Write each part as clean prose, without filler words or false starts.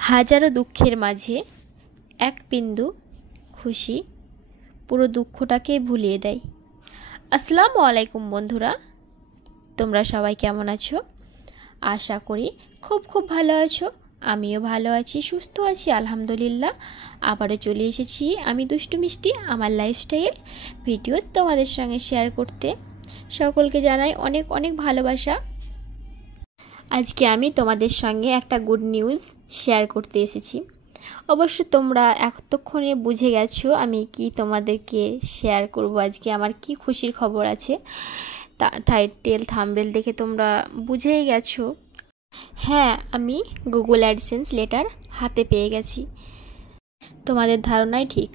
হাজারো দুঃখের মাঝে এক বিন্দু খুশি পুরো দুঃখটাকে ভুলিয়ে দেয়। আসসালামু আলাইকুম বন্ধুরা, তোমরা সবাই কেমন আছো? আশা করি খুব ভালো আছো। আমিও ভালো আছি, সুস্থ আছি আলহামদুলিল্লাহ। আবারও চলে এসেছি আমি দুষ্টু মিষ্টি আমার লাইফস্টাইল ভিডিও তোমাদের সঙ্গে শেয়ার করতে। সকলকে জানাই অনেক অনেক ভালোবাসা। আজকে আমি তোমাদের সঙ্গে একটা গুড নিউজ শেয়ার করতে এসেছি। অবশ্য তোমরা এতক্ষণে বুঝে গেছো আমি কি তোমাদেরকে শেয়ার করব। আজকে আমার কি খুশির খবর আছে, টাইটেল থাম্বনেল দেখে তোমরা বুঝেই গেছো। হ্যাঁ, আমি গুগল অ্যাডসেন্স লেটার হাতে পেয়ে গেছি। তোমাদের ধারণাই ঠিক,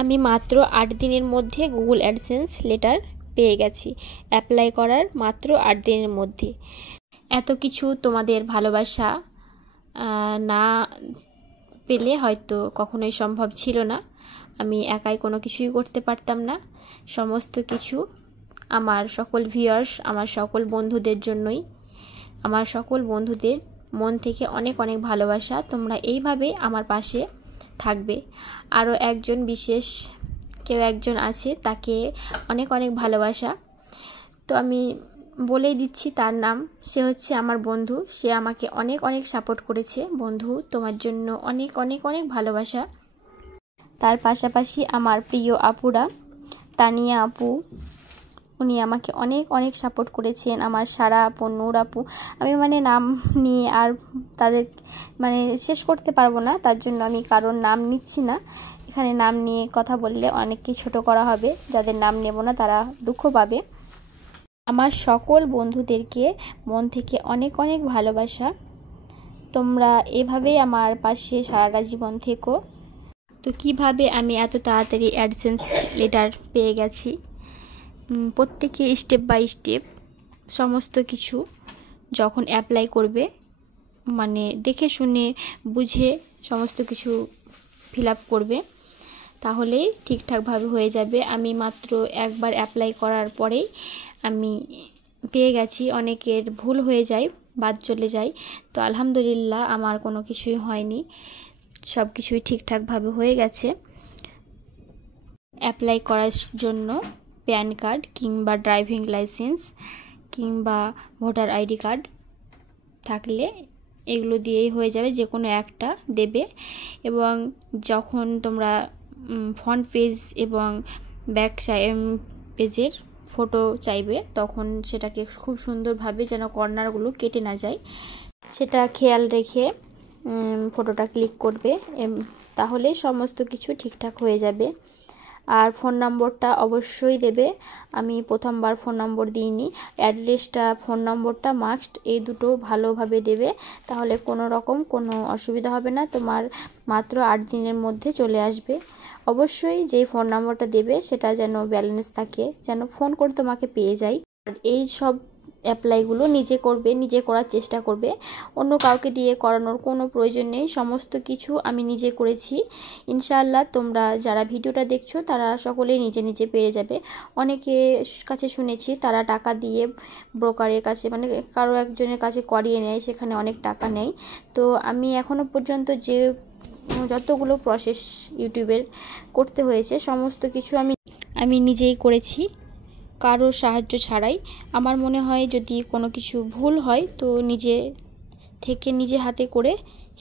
আমি মাত্র 8 দিনের মধ্যে গুগল অ্যাডসেন্স লেটার পেয়ে গেছি। অ্যাপ্লাই করার মাত্র 8 দিনের মধ্যে। এত কিছু তোমাদের ভালোবাসা না পেলে হয়তো কখনোই সম্ভব ছিল না। আমি একাই কোনো কিছুই করতে পারতাম না। সমস্ত কিছু আমার সকল ভিউয়ার্স, আমার সকল বন্ধুদের জন্যই। আমার সকল বন্ধুদের মন থেকে অনেক অনেক ভালোবাসা। তোমরা এইভাবে আমার পাশে থাকবে। আরও একজন বিশেষ কেউ একজন আছে, তাকে অনেক অনেক ভালোবাসা। তো আমি বলেই দিচ্ছি তার নাম। সে হচ্ছে আমার বন্ধু। সে আমাকে অনেক অনেক সাপোর্ট করেছে। বন্ধু, তোমার জন্য অনেক অনেক অনেক ভালোবাসা। তার পাশাপাশি আমার প্রিয় আপুরা, তানিয়া আপু, উনি আমাকে অনেক অনেক সাপোর্ট করেছেন। আমার সারা আপু, নূর আপু, আমি নাম নিয়ে আর তাদের শেষ করতে পারবো না, তার জন্য আমি কারোর নাম নিচ্ছি না। এখানে নাম নিয়ে কথা বললে অনেককে ছোট করা হবে। যাদের নাম নেব না তারা দুঃখ পাবে। আমার সকল বন্ধুদেরকে মন থেকে অনেক অনেক ভালোবাসা। তোমরা এভাবেই আমার পাশে সারাটা জীবন থেকো। তো কিভাবে আমি এত তাড়াতাড়ি অ্যাডসেন্স লেটার পেয়ে গেছি, প্রত্যেকে স্টেপ বাই স্টেপ সমস্ত কিছু যখন অ্যাপ্লাই করবে, দেখে শুনে বুঝে সমস্ত কিছু ফিল আপ করবে, তাহলেই ঠিকঠাকভাবে হয়ে যাবে। আমি মাত্র একবার অ্যাপ্লাই করার পরেই আমি পেয়ে গেছি। অনেকের ভুল হয়ে যায়, বাদ চলে যায়। তো আলহামদুলিল্লাহ আমার কোনো কিছুই হয়নি, সব কিছুই ঠিকঠাকভাবে হয়ে গেছে। অ্যাপ্লাই করার জন্য প্যান কার্ড কিংবা ড্রাইভিং লাইসেন্স কিংবা ভোটার আইডি কার্ড থাকলে এগুলো দিয়েই হয়ে যাবে, যে কোনো একটা দেবে। এবং যখন তোমরা ফ্রন্ট পেজ এবং ব্যাক পেজের ফটো চাইবে, তখন সেটাকে খুব সুন্দরভাবে যেন কর্নারগুলো কেটে না যায় সেটা খেয়াল রেখে ফটোটা ক্লিক করবে, তাহলে সমস্ত কিছু ঠিকঠাক হয়ে যাবে। আর ফোন নম্বরটা অবশ্যই দেবে। আমি প্রথমবার ফোন নম্বর দিইনি। অ্যাড্রেসটা, ফোন নম্বরটা মাস্ট, এই দুটো ভালোভাবে দেবে, তাহলে কোনো রকম কোনো অসুবিধা হবে না। তোমার মাত্র 8 দিনের মধ্যে চলে আসবে। অবশ্যই যেই ফোন নম্বরটা দেবে সেটা যেন ব্যালেন্স থাকে, যেন ফোন করে তোমাকে পেয়ে যায়। আর এই সব অ্যাপ্লাইগুলো নিজে করবে, নিজে করার চেষ্টা করবে। অন্য কাউকে দিয়ে করানোর কোনো প্রয়োজন নেই। সমস্ত কিছু আমি নিজে করেছি। ইনশাআল্লাহ তোমরা যারা ভিডিওটা দেখছো তারা সকলেই নিজে নিজে পেয়ে যাবে। অনেকে কাছে শুনেছি তারা টাকা দিয়ে ব্রোকারের কাছে, কারো একজনের কাছে করিয়ে নেয়, সেখানে অনেক টাকা নেয়। তো আমি এখনো পর্যন্ত যে যতগুলো প্রসেস ইউটিউবের করতে হয়েছে সমস্ত কিছু আমি নিজেই করেছি, কারো সাহায্য ছাড়াই। আমার মনে হয় যদি কোনো কিছু ভুল হয় তো নিজে থেকে নিজে হাতে করে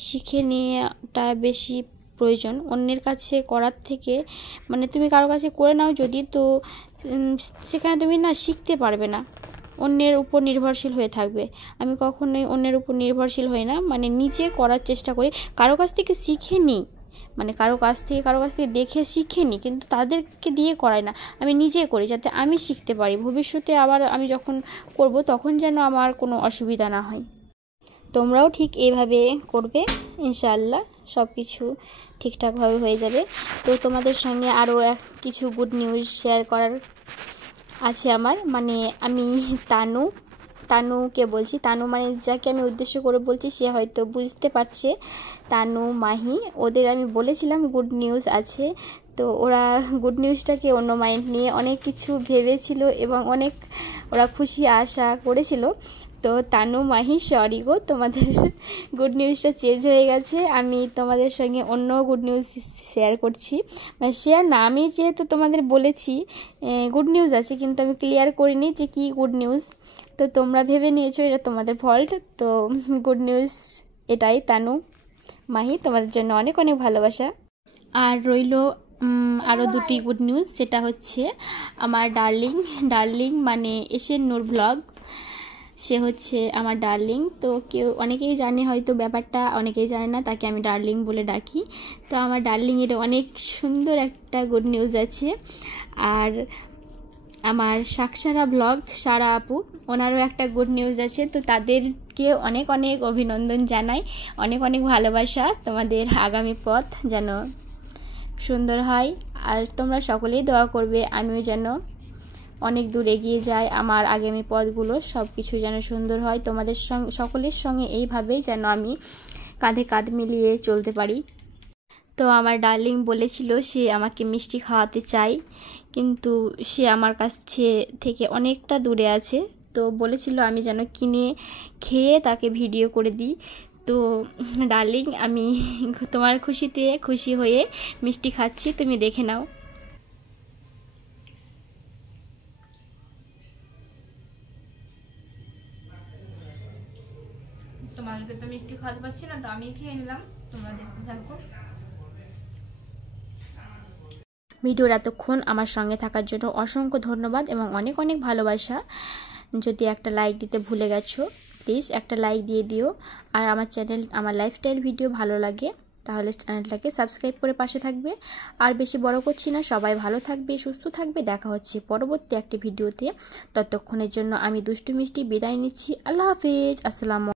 শিখে নেওয়াটা বেশি প্রয়োজন। অন্যের কাছে করার থেকে তুমি কারো কাছে করে নাও যদি, তো সেখানে তুমি শিখতে পারবে না, অন্যের উপর নির্ভরশীল হয়ে থাকবে। আমি কখনোই অন্যের উপর নির্ভরশীল হই না, নিজে করার চেষ্টা করি। কারো কাছ থেকে শিখে নিই, কারো কাছ থেকে দেখে শিখে নিই, কিন্তু তাদেরকে দিয়ে করাই না, আমি নিজে করি, যাতে আমি শিখতে পারি। ভবিষ্যতে আবার আমি যখন করব তখন যেন আমার কোনো অসুবিধা না হয়। তোমরাও ঠিক এইভাবে করবে, ইনশাআল্লাহ সব কিছু ঠিকঠাকভাবে হয়ে যাবে। তো তোমাদের সঙ্গে আরও কিছু গুড নিউজ শেয়ার করার আছে আমার। আমি তানুকে বলছি, তানু যাকে আমি উদ্দেশ্য করে বলছি সে হয়তো বুঝতে পারছে। তানু, মাহি, ওদের আমি বলেছিলাম গুড নিউজ আছে। তো ওরা গুড নিউজটাকে অন্য মাইন্ড নিয়ে অনেক কিছু ভেবেছিল এবং অনেক ওরা খুশি আশা করেছিল। তো তানু মাহি সরি গো, তোমাদের গুড নিউজটা চেঞ্জ হয়ে গেছে। আমি তোমাদের সঙ্গে অন্য গুড নিউজ শেয়ার করছি, মানে শেয়ার না, আমি যেহেতু তোমাদের বলেছি গুড নিউজ আছে, কিন্তু আমি ক্লিয়ার করিনি যে কি গুড নিউজ। তো তোমরা ভেবে নিয়েছো এটা তোমাদের ফল্ট। তো গুড নিউজ এটাই, তানু মাহি তোমাদের জন্য অনেক অনেক ভালোবাসা। আর রইল আরও দুটি গুড নিউজ, সেটা হচ্ছে আমার ডার্লিং মানে এশিয়ান নূর ব্লগ, সে হচ্ছে আমার ডার্লিং। তো কেউ অনেকেই জানে হয়তো ব্যাপারটা, অনেকেই জানে না, তাকে আমি ডার্লিং বলে ডাকি। তো আমার ডার্লিংয়ের অনেক সুন্দর একটা গুড নিউজ আছে। আর আমার সাকসারা ব্লগ সারা আপু, ওনারও একটা গুড নিউজ আছে। তো তাদেরকে অনেক অনেক অভিনন্দন জানাই, অনেক অনেক ভালোবাসা। তোমাদের আগামী পথ যেন সুন্দর হয়, আর তোমরা সকলেই দোয়া করবে আমিও যেন অনেক দূর এগিয়ে যাই, আমার আগামী পথগুলো সব কিছু যেন সুন্দর হয়। তোমাদের সঙ্গে সকলের সঙ্গে এইভাবেই যেন আমি কাঁধে কাঁধ মিলিয়ে চলতে পারি। তো আমার ডার্লিং বলেছিল সে আমাকে মিষ্টি খাওয়াতে চাই, কিন্তু সে আমার কাছে থেকে অনেকটা দূরে আছে। তো বলেছিল আমি যেন কিনে খেয়ে তাকে ভিডিও করে দিই। তো ডার্লিং, আমি তোমার খুশিতে খুশি হয়ে মিষ্টি খাচ্ছি, তুমি দেখে নাও। তোমাদেরকে তো মিষ্টি খাওয়াতে পারছি না, তো আমি খেয়ে নিলাম, তোমরা দেখতে থাকো। ভিডিওর এতক্ষণ আমার সঙ্গে থাকার জন্য অসংখ্য ধন্যবাদ এবং অনেক অনেক ভালোবাসা। যদি একটা লাইক দিতে ভুলে গেছো, প্লিজ একটা লাইক দিয়ে দিও। আর আমার চ্যানেল, আমার লাইফস্টাইল ভিডিও ভালো লাগে তাহলে চ্যানেলটাকে সাবস্ক্রাইব করে পাশে থাকবে। আর বেশি বড় করছি না, সবাই ভালো থাকবে, সুস্থ থাকবে। দেখা হচ্ছে পরবর্তী একটি ভিডিওতে। ততক্ষণের জন্য আমি দুষ্টু মিষ্টি বিদায় নিচ্ছি। আল্লাহ হাফেজ, আসসালামু।